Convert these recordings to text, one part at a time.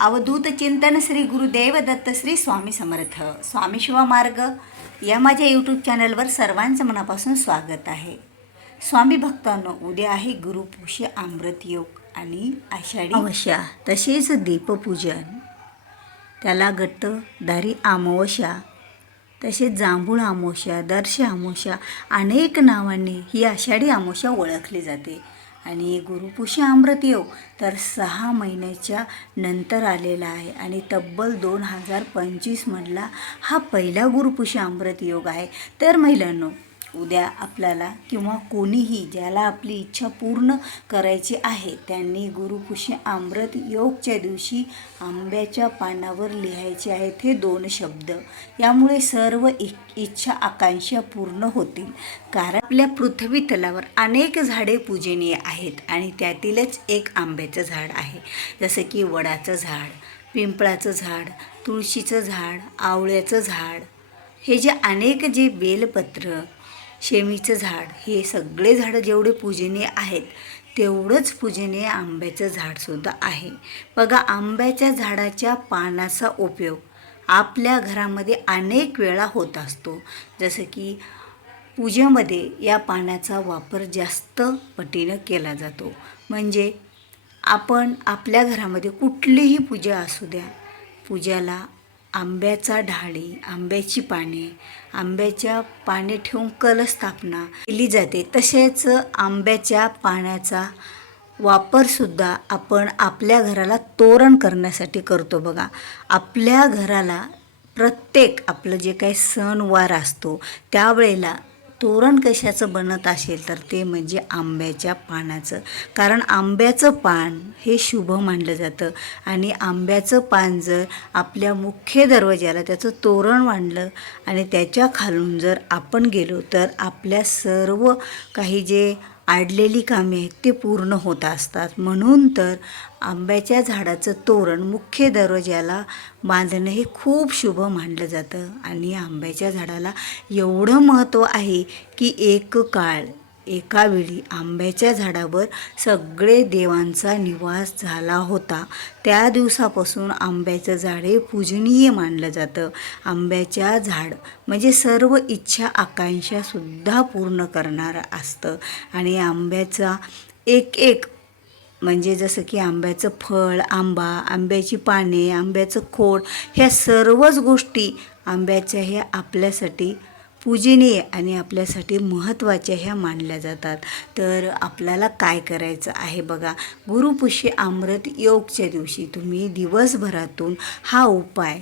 अवधूत चिंतन श्री गुरुदेव दत्त श्री स्वामी समर्थ. स्वामी शिवमार्ग या माझ्या यूट्यूब चॅनलवर सर्वांचं मनापासून स्वागत आहे. स्वामी भक्तांनो उद्या आहे गुरुपुष्य अमृत योग आणि आषाढी अमावस्या तसेच दीपपूजन. त्याला गट्ट दारी अमावस्या तसेच जांभूळ अमावस्या दर्श अमावस्या अनेक नावांनी ही आषाढी अमावस्या ओळखली जाते. आणि गुरुपुषी अमृत योग तर सहा महिन्याच्या नंतर आलेला आहे. आणि तब्बल दोन हजार पंचवीसमधला हा पहिला गुरुपुषी अमृत योग आहे. तर महिलांनो उद्या आपल्याला किंवा कोणीही ज्याला आपली इच्छा पूर्ण करायची आहे त्यांनी गुरुकुशी अमृत योगच्या दिवशी आंब्याच्या पानावर लिहायचे आहेत हे दोन शब्द. यामुळे सर्व इ इच्छा आकांक्षा पूर्ण होतील. कारण आपल्या पृथ्वी तलावर अनेक झाडे पूजनीय आहेत आणि त्यातीलच एक आंब्याचं झाड आहे. जसं की वडाचं झाड पिंपळाचं झाड तुळशीचं झाड आवळ्याचं झाड. हे जे अनेक जे बेलपत्र शेमीचं झाड. हे सगळे झाडं जेवढे पूजनीय आहेत तेवढंच पूजनीय आंब्याचं झाडसुद्धा आहे. बघा आंब्याच्या झाडाच्या पानाचा उपयोग आपल्या घरामध्ये अनेक वेळा होत असतो. जसं की पूजेमध्ये या पाण्याचा वापर जास्त पटीनं केला जातो. म्हणजे आपण आपल्या घरामध्ये कुठलीही पूजा असू द्या पूजाला आंब्याचा ढाळी आंब्याची पाने आंब्याच्या पाने ठेवून कलस्थापना केली जाते. तसेच आंब्याच्या पाण्याचा वापरसुद्धा आपण आपल्या घराला तोरण करण्यासाठी करतो बघा. आपल्या घराला प्रत्येक आपलं जे काही सणवार असतो त्यावेळेला तोरण कशाचं बनत असेल तर ते म्हणजे आंब्याच्या पानाचं. कारण आंब्याचं पान हे शुभ मानलं जातं. आणि आंब्याचं पान जर आपल्या मुख्य दरवाज्याला त्याचं तोरण मांडलं आणि त्याच्या खालून जर आपण गेलो तर आपल्या सर्व काही जे आडलेली कामे आहेत ती पूर्ण होत असतात. म्हणून तर आंब्याच्या झाडाचं तोरण मुख्य दरवाज्याला बांधणं हे खूप शुभ मानलं जातं. आणि आंब्याच्या झाडाला एवढं महत्त्व आहे की एक काळ एकावेळी आंब्याच्या झाडावर सगळे देवांचा निवास झाला होता. त्या दिवसापासून आंब्याचं झाड हे पूजनीय मानलं जातं. आंब्याच्या झाड म्हणजे सर्व इच्छा आकांक्षासुद्धा पूर्ण करणारं असतं. आणि आंब्याचा एक एक म्हणजे जसं की आंब्याचं फळ आंबा आंब्याची पाने आंब्याचं खोड ह्या सर्वच गोष्टी आंब्याच्या ह्या आपल्यासाठी पूजनीय आणि आपल्यासाठी महत्त्वाच्या ह्या मानल्या जातात. तर आपल्याला काय करायचं आहे बघा गुरुपुष्य अमृत योगच्या दिवशी तुम्ही दिवसभरातून हा उपाय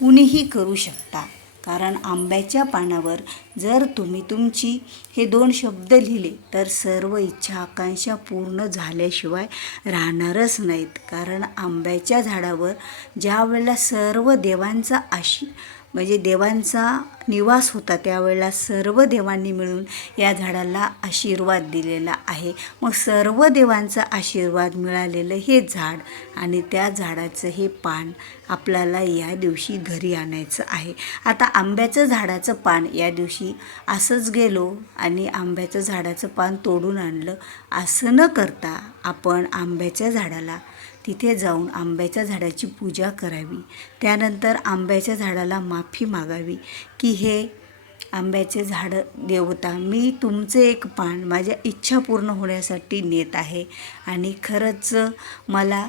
कुणीही करू शकता. कारण आंब्याच्या पानावर जर तुम्ही तुमची हे दोन शब्द लिहिले तर सर्व इच्छा आकांक्षा पूर्ण झाल्याशिवाय राहणारच नाहीत. कारण आंब्याच्या झाडावर ज्या वेळेला सर्व देवांचा आशी म्हणजे देवांचा निवास होता त्यावेळेला सर्व देवांनी मिळून या झाडाला आशीर्वाद दिलेला आहे. मग सर्व देवांचा आशीर्वाद मिळालेलं हे झाड आणि त्या झाडाचं हे पान आपल्याला या दिवशी घरी आणायचं आहे. आता आंब्याचं झाडाचं पान या दिवशी असंच गेलो आणि आंब्याचं झाडाचं पान तोडून आणलं. असं न करता आपण आंब्याच्या झाडाला तिथे जाऊन आंब्याच्या झाडाची पूजा करावी. त्यानंतर आंब्याच्या झाडाला माफी मागावी की हे आंब्याचे झाडं देवता. मी तुमचे एक पान माझ्या इच्छा पूर्ण होण्यासाठी नेत आहे. आणि खरंच मला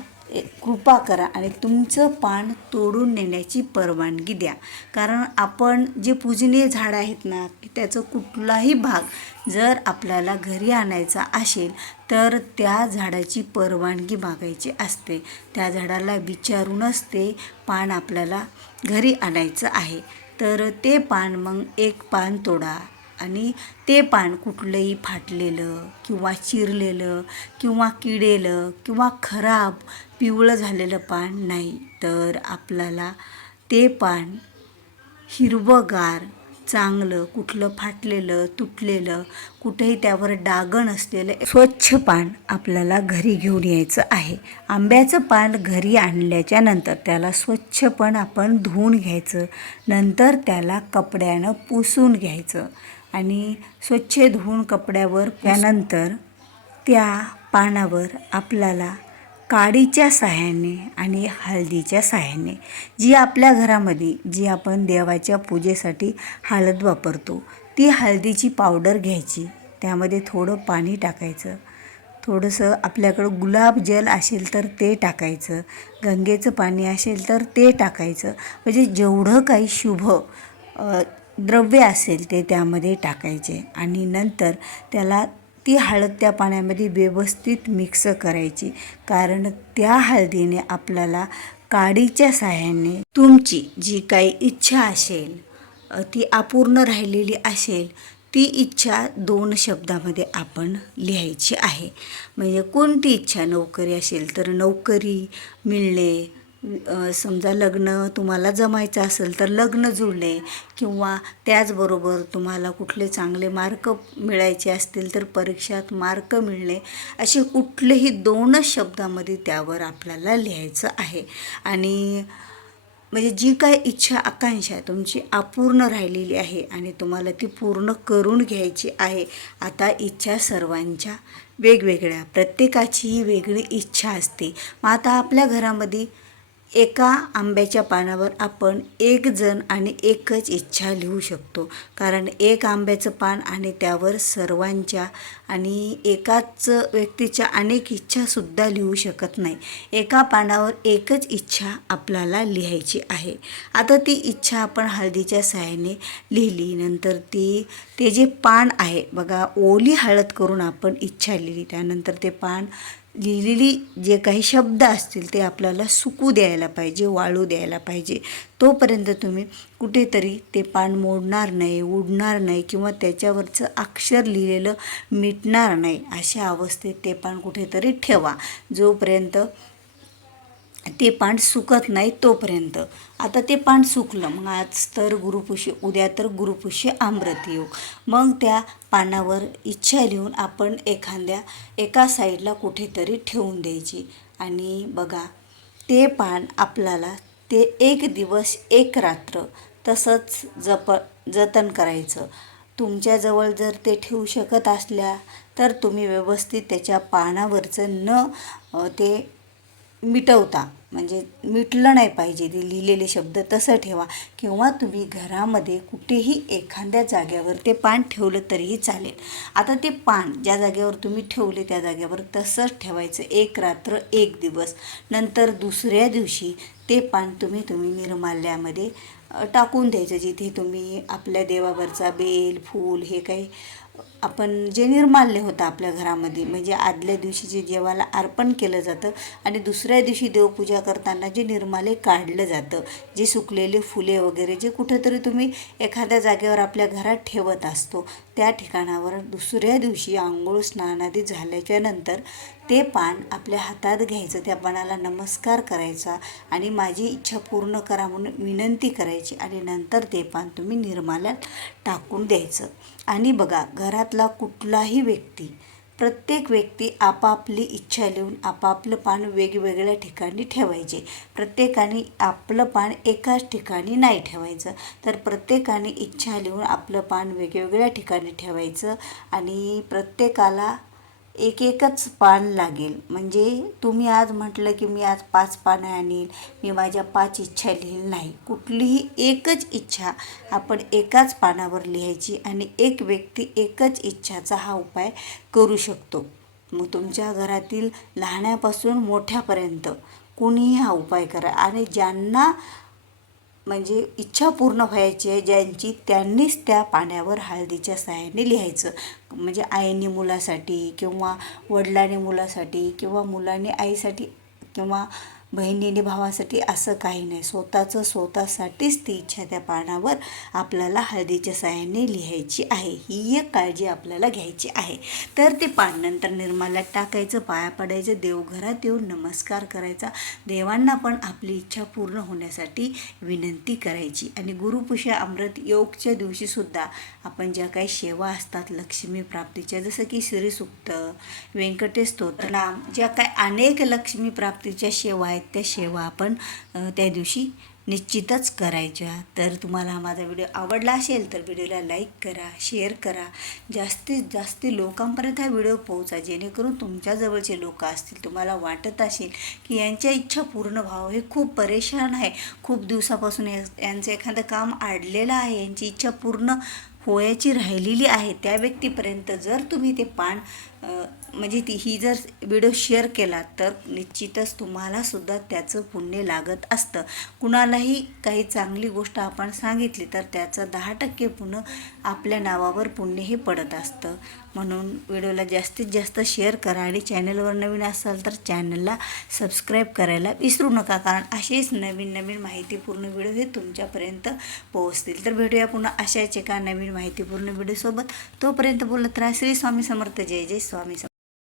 कृपा करा आणि तुमचं पान तोडून नेण्याची परवानगी द्या. कारण आपण जे पूजनीय झाड आहेत ना की त्याचं कुठलाही भाग जर आपल्याला घरी आणायचा असेल तर त्या झाडाची परवानगी मागायची असते. त्या झाडाला विचारूनच ते पान आपल्याला घरी आणायचं आहे. तर ते पान मग एक पान तोडा. आणि ते पान कुठलंही फाटलेलं किंवा चिरलेलं किंवा किडेलं किंवा खराब पिवळं झालेलं पान नाही. तर आपल्याला ते पान हिरवंगार चांगलं कुठलं फाटलेलं तुटलेलं कुठेही त्यावर डागण नसलेलं स्वच्छ पान आपल्याला घरी घेऊन यायचं आहे. आंब्याचं पान घरी आणल्याच्या नंतर त्याला स्वच्छ पण आपण धुवून घ्यायचं नंतर त्याला कपड्यानं पुसून घ्यायचं आणि स्वच्छ धुवून कपड्यावर त्यानंतर त्या पानावर आपल्याला काडीच्या साह्याने आणि हळदीच्या साह्याने जी आपल्या घरामध्ये जी आपण देवाच्या पूजेसाठी हळद वापरतो ती हळदीची पावडर घ्यायची. त्यामध्ये थोडं पाणी टाकायचं. थोडंसं आपल्याकडं गुलाब जल असेल तर ते टाकायचं. गंगेचं पाणी असेल तर ते टाकायचं. म्हणजे जेवढं काही शुभ द्रव्य असेल ते त्यामध्ये टाकायचे. आणि नंतर त्याला ती हळद त्या पाण्यामध्ये व्यवस्थित मिक्स करायची. कारण त्या हळदीने आपल्याला काडीच्या साह्याने तुमची जी काही इच्छा असेल ती अपूर्ण राहिलेली असेल ती इच्छा दोन शब्दामध्ये आपण लिहायची आहे. म्हणजे कोणती इच्छा नोकरी असेल तर नोकरी मिळणे समजा लग्न तुम्हाला जमायचं असेल तर लग्न जुळणे किंवा त्याचबरोबर तुम्हाला कुठले चांगले मार्क मिळायचे असतील तर परीक्षात मार्क मिळणे असे कुठलेही दोनच शब्दामध्ये त्यावर आपल्याला लिहायचं आहे. आणि म्हणजे जी काय इच्छा आकांक्षा तुमची अपूर्ण राहिलेली आहे आणि तुम्हाला ती पूर्ण करून घ्यायची आहे आता इच्छा सर्वांच्या वेगवेगळ्या प्रत्येकाची ही वेगळी इच्छा असते. मग आता आपल्या घरामध्ये एका आंब्याच्या पानावर आपण एक जण आणि एकच इच्छा लिहू शकतो. कारण एक आंब्याचं पान आणि त्यावर सर्वांच्या आणि एकाच व्यक्तीच्या अनेक इच्छासुद्धा लिहू शकत नाही. एका पानावर एकच इच्छा आपल्याला लिहायची आहे. आता ती इच्छा आपण हळदीच्या सहाय्याने लिहिली नंतर ती ते जे पान आहे बघा ओली हळद करून आपण इच्छा लिहिली त्यानंतर ते पान लिहिलेली जे काही शब्द असतील ते आपल्याला सुकू द्यायला पाहिजे वाळू द्यायला पाहिजे. तोपर्यंत तुम्ही कुठेतरी ते पान मोडणार नाही उडणार नाही किंवा त्याच्यावरचं अक्षर लिहिलेलं मिटणार नाही अशा अवस्थेत ते पान कुठेतरी ठेवा. जोपर्यंत ते पान सुकत नाही तोपर्यंत. आता ते पान सुकलं मग आज तर गुरुपुष्य उद्या तर गुरुपुष्य अमृत येऊ. मग त्या पानावर इच्छा लिहून आपण एखाद्या एका साईडला कुठेतरी ठेवून द्यायची. आणि बघा ते पान आपल्याला ते एक दिवस एक रात्र तसंच जप जतन करायचं. तुमच्याजवळ जर ते ठेवू शकत असल्या तर तुम्ही व्यवस्थित त्याच्या पानावरचं न ते मिटवता. म्हणजे मिटलं नाही पाहिजे. ते लिहिलेले शब्द तसं ठेवा. किंवा तुम्ही घरामध्ये कुठेही एखाद्या जाग्यावर ते पान ठेवलं तरीही चालेल. आता ते पान ज्या जागेवर तुम्ही ठेवले त्या जागेवर तसंच ठेवायचं. एक रात्र एक दिवस. नंतर दुसऱ्या दिवशी ते पान तुम्ही तुम्ही निर्माल्यामध्ये टाकून द्यायचं. जिथे तुम्ही आपल्या देवावरचा बेल फूल हे काही आपण जे निर्माल्य होतं आपल्या घरामध्ये म्हणजे आदल्या दिवशी जे देवाला अर्पण केलं जातं आणि दुसऱ्या दिवशी देवपूजा करताना जे निर्माल्य काढलं जातं जे सुकलेले फुले वगैरे जे कुठेतरी तुम्ही एखाद्या जागेवर आपल्या घरात ठेवत असतो त्या ठिकाणावर दुसऱ्या दिवशी आंघोळ स्नानादी झाल्याच्यानंतर ते पान आपल्या हातात घ्यायचं त्या पानाला नमस्कार करायचा आणि माझी इच्छा पूर्ण करा म्हणून विनंती करायची आणि नंतर ते पान तुम्ही निर्माल्यात टाकून द्यायचं. आणि बघा घरात घरातला कुठलाही व्यक्ती प्रत्येक व्यक्ती आपापली इच्छा लिहून आपापलं पान वेगवेगळ्या ठिकाणी ठेवायचे. प्रत्येकाने आपलं पान एकाच ठिकाणी नाही ठेवायचं. तर प्रत्येकाने इच्छा लिहून आपलं पान वेगवेगळ्या ठिकाणी ठेवायचं आणि प्रत्येकाला एक एकच पान लागेल. म्हणजे तुम्ही आज म्हटलं की मी आज पाच पानं आणील मी माझ्या पाच इच्छा लिहिल नाही. कुठलीही एकच इच्छा आपण एकाच पानावर लिहायची आणि एक व्यक्ती एकच इच्छाचा हा उपाय करू शकतो. मग तुमच्या घरातील लहानापासून मोठ्यापर्यंत कुणीही हा उपाय करा. आणि ज्यांना म्हणजे इच्छा पूर्ण व्हायची आहे ज्यांची त्यांनीच त्या पाण्यावर हळदीच्या साह्याने लिहायचं. म्हणजे आईने मुलासाठी किंवा वडिलांनी मुलासाठी किंवा मुलाने आईसाठी किंवा बहिणीने भावासाठी असं काही नाही. स्वतःचं स्वतःसाठीच ती इच्छा त्या पानावर आपल्याला हळदीच्या साह्याने लिहायची आहे. ही एक काळजी आपल्याला घ्यायची आहे. तर ते पान नंतर निर्माल्यात टाकायचं पाया पडायचं देवघरात येऊन नमस्कार करायचा. देवांना पण आपली इच्छा पूर्ण होण्यासाठी विनंती करायची. आणि गुरुपुष्य अमृत योगच्या दिवशीसुद्धा आपण ज्या काही सेवा असतात लक्ष्मी प्राप्तीच्या जसं की श्रीसुक्त व्यंकटेश स्तोत्रनाम ज्या काही अनेक लक्ष्मी प्राप्तीच्या सेवा आहेत त्या सेवा आपण त्या दिवशी निश्चितच करायच्या. तर तुम्हाला माझा व्हिडिओ आवडला असेल तर व्हिडिओला लाईक करा शेअर करा. जास्तीत जास्त लोकांपर्यंत हा व्हिडिओ पोहोचा जेणेकरून तुमच्याजवळचे लोक असतील तुम्हाला वाटत असेल की यांच्या इच्छा पूर्ण व्हावं हे खूप परेशान आहे. खूप दिवसापासून या- यांचं एखादं काम आडलेलं आहे यांची इच्छा पूर्ण होयाची राहिलेली आहे. त्या व्यक्तीपर्यंत जर तुम्ही ते पान म्हणजे ती ही जर व्हिडिओ शेअर केला तर निश्चितच तुम्हालासुद्धा त्याचं पुण्य लागत असतं. कुणालाही काही चांगली गोष्ट आपण सांगितली तर त्याचं दहा टक्के पुन्हा आपल्या नावावर पुण्य हे पडत असतं. म्हणून व्हिडिओला जास्तीत जास्त शेअर करा आणि चॅनलवर नवीन असाल तर चॅनलला सबस्क्राईब करायला विसरू नका. कारण असेच नवीन नवीन माहितीपूर्ण व्हिडिओ हे तुमच्यापर्यंत पोहोचतील. तर भेटूया पुन्हा अशाच एका नवीन माहितीपूर्ण व्हिडिओसोबत तोपर्यंत बोलत राहा. श्री स्वामी समर्थ. जय जय स्वामी समर्थ.